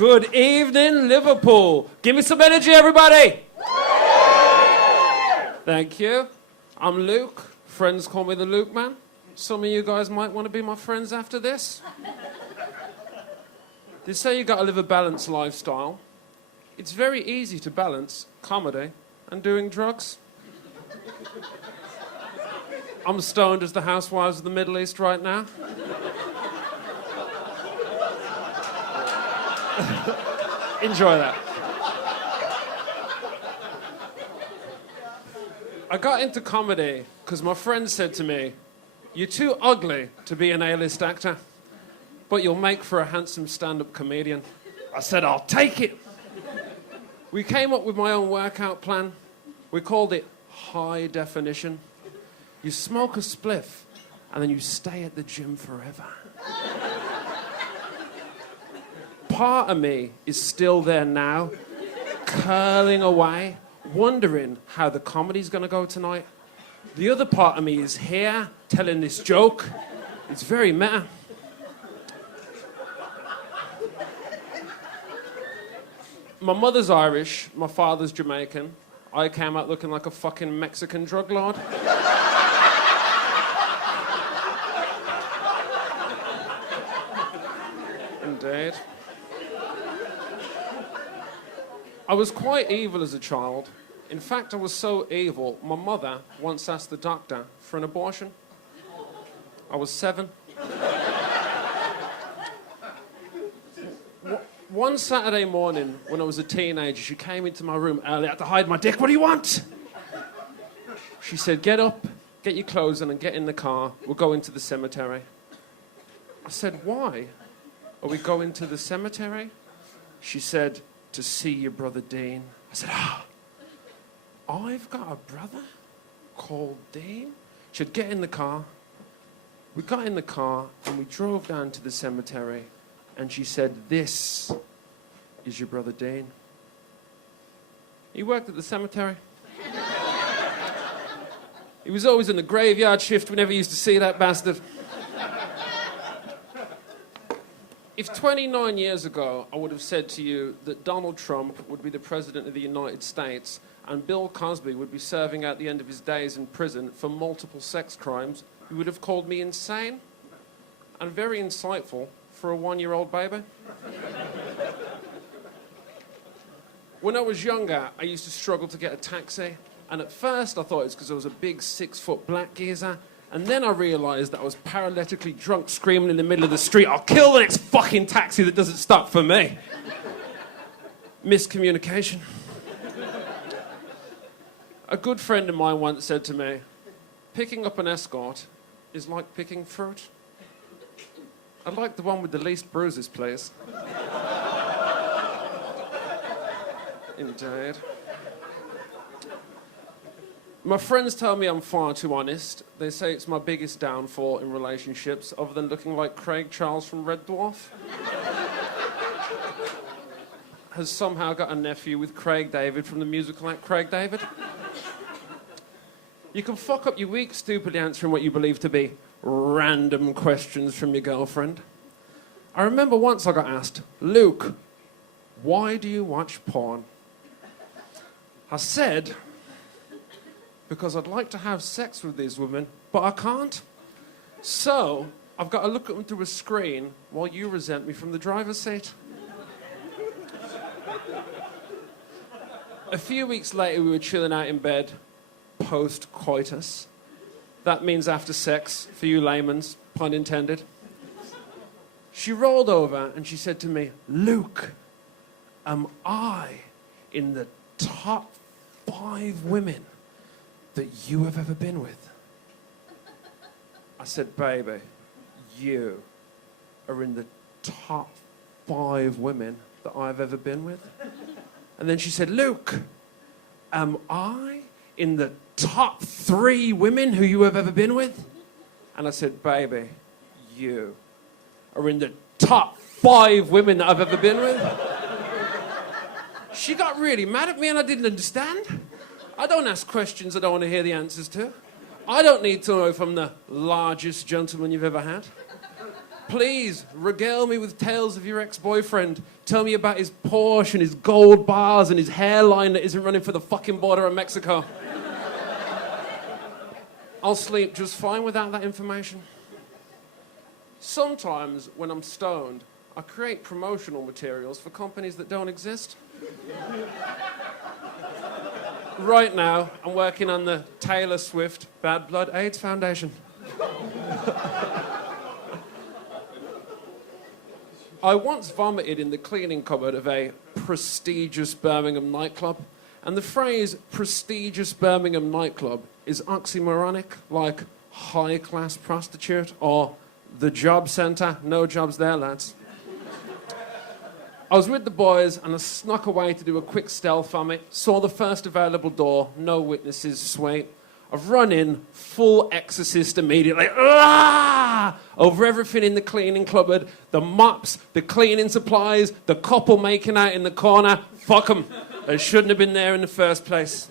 Good evening, Liverpool. Give me some energy, everybody. Thank you. I'm Luke. Friends call me the Luke Man. Some of you guys might want to be my friends after this. They say you got to live a balanced lifestyle. It's very easy to balance comedy and doing drugs. I'm stoned as the housewives of the Middle East right now. Enjoy that. I got into comedy because my friend said to me, "You're too ugly to be an A-list actor, but you'll make for a handsome stand-up comedian." I said, "I'll take it." We came up with my own workout plan. We called it High Definition. You smoke a spliff, and then you stay at the gym forever. Part of me is still there now, curling away, wondering how the comedy's going to go tonight. The other part of me is here, telling this joke. It's very meta. My mother's Irish, my father's Jamaican. I came out looking like a fucking Mexican drug lord. Indeed. I was quite evil as a child. In fact, I was so evil, my mother once asked the doctor for an abortion. I was 7. One Saturday morning, when I was a teenager, she came into my room early. I had to hide my dick. "What do you want?" She said, "Get up, get your clothes on and get in the car. We'll go into the cemetery." I said, "Why are we going to the cemetery?" She said, "To see your brother Dean." I said, I've got a brother called Dean? She said, "Get in the car." We got in the car and we drove down to the cemetery, and she said, "This is your brother Dean." He worked at the cemetery. He was always in the graveyard shift. We never used to see that bastard. If 29 years ago I would have said to you that Donald Trump would be the President of the United States and Bill Cosby would be serving out the end of his days in prison for multiple sex crimes, you would have called me insane and very insightful for a 1-year-old baby. When I was younger, I used to struggle to get a taxi, and at first I thought it was because I was a big 6-foot black geezer. And then I realised that I was paralytically drunk, screaming in the middle of the street, "I'll kill the next fucking taxi that doesn't stop for me." Miscommunication. A good friend of mine once said to me, "Picking up an escort is like picking fruit. I'd like the one with the least bruises, please." Indeed. My friends tell me I'm far too honest. They say it's my biggest downfall in relationships, other than looking like Craig Charles from Red Dwarf. Has somehow got a nephew with Craig David from the musical act Craig David. You can fuck up your week stupidly answering what you believe to be random questions from your girlfriend. I remember once I got asked, "Luke, why do you watch porn?" I said, "Because I'd like to have sex with these women, but I can't. So I've got to look at them through a screen while you resent me from the driver's seat." A few weeks later, we were chilling out in bed, post-coitus. That means after sex, for you layman's, pun intended. She rolled over and she said to me, "Luke, am I in the top 5 women that you have ever been with?" I said, "Baby, you are in the top 5 women that I've ever been with." And then she said, "Luke, am I in the top 3 women who you have ever been with?" And I said, "Baby, you are in the top 5 women that I've ever been with." She got really mad at me and I didn't understand. I don't ask questions I don't want to hear the answers to. I don't need to know if I'm the largest gentleman you've ever had. Please, regale me with tales of your ex-boyfriend. Tell me about his Porsche and his gold bars and his hairline that isn't running for the fucking border of Mexico. I'll sleep just fine without that information. Sometimes, when I'm stoned, I create promotional materials for companies that don't exist. Right now, I'm working on the Taylor Swift Bad Blood AIDS Foundation. I once vomited in the cleaning cupboard of a prestigious Birmingham nightclub, and the phrase prestigious Birmingham nightclub is oxymoronic, like high-class prostitute or the job centre. No jobs there, lads. I was with the boys and I snuck away to do a quick stealth vomit, saw the first available door, no witnesses, sweet. I've run in, full exorcist immediately, over everything in the cleaning cupboard, the mops, the cleaning supplies, the couple making out in the corner. Fuck them. They shouldn't have been there in the first place.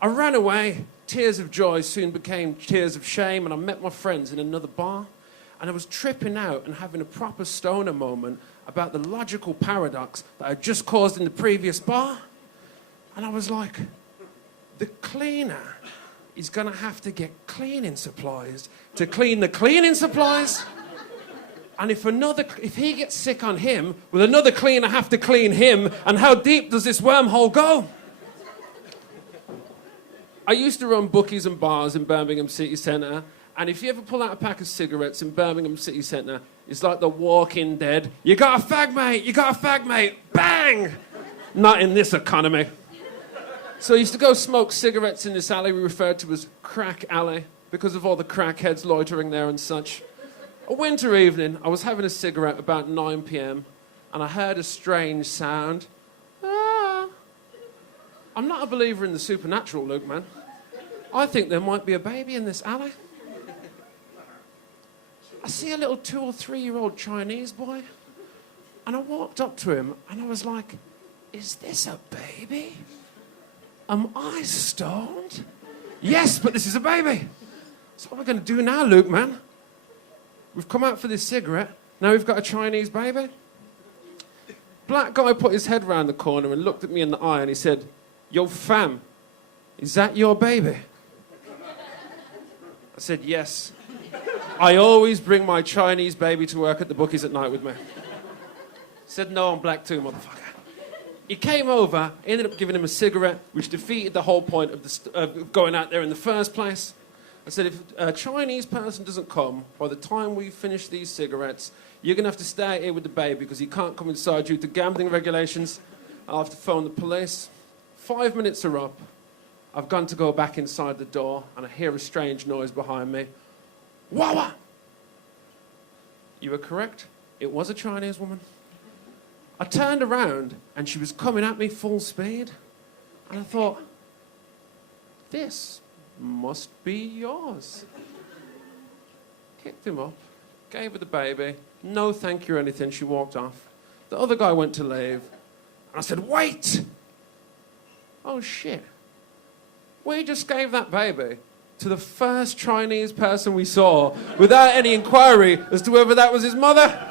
I ran away. Tears of joy soon became tears of shame, and I met my friends in another bar, and I was tripping out and having a proper stoner moment about the logical paradox that I just caused in the previous bar. And I was like, the cleaner is going to have to get cleaning supplies to clean the cleaning supplies. And if he gets sick on him, will another cleaner have to clean him? And how deep does this wormhole go? I used to run bookies and bars in Birmingham City Centre, and if you ever pull out a pack of cigarettes in Birmingham City Centre, it's like the Walking Dead. You got a fag, mate! You got a fag, mate! Bang! Not in this economy. So I used to go smoke cigarettes in this alley we referred to as Crack Alley, because of all the crackheads loitering there and such. A winter evening, I was having a cigarette about 9 p.m, and I heard a strange sound. Ah. I'm not a believer in the supernatural, Luke, man. I think there might be a baby in this alley. I see a little 2 or 3-year-old Chinese boy, and I walked up to him, and I was like, is this a baby? Am I stoned? Yes, but this is a baby. So what are we going to do now, Luke, man? We've come out for this cigarette. Now we've got a Chinese baby. Black guy put his head round the corner and looked at me in the eye and he said, yo, fam, is that your baby? I said, yes. I always bring my Chinese baby to work at the bookies at night with me. He said, no, I'm black too, motherfucker. He came over, ended up giving him a cigarette, which defeated the whole point of going out there in the first place. I said, if a Chinese person doesn't come, by the time we finish these cigarettes, you're going to have to stay out here with the baby because he can't come inside due to gambling regulations. I'll have to phone the police. 5 minutes are up. I've gone to go back inside the door, and I hear a strange noise behind me. Wawa! You were correct. It was a Chinese woman. I turned around, and she was coming at me full speed. And I thought, this must be yours. Kicked him up, gave her the baby. No thank you or anything, she walked off. The other guy went to leave. And I said, wait! Oh, shit. We just gave that baby to the first Chinese person we saw without any inquiry as to whether that was his mother.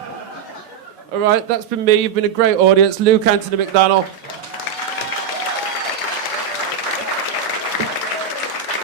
All right, that's been me. You've been a great audience. Luke Anthony McDonnell.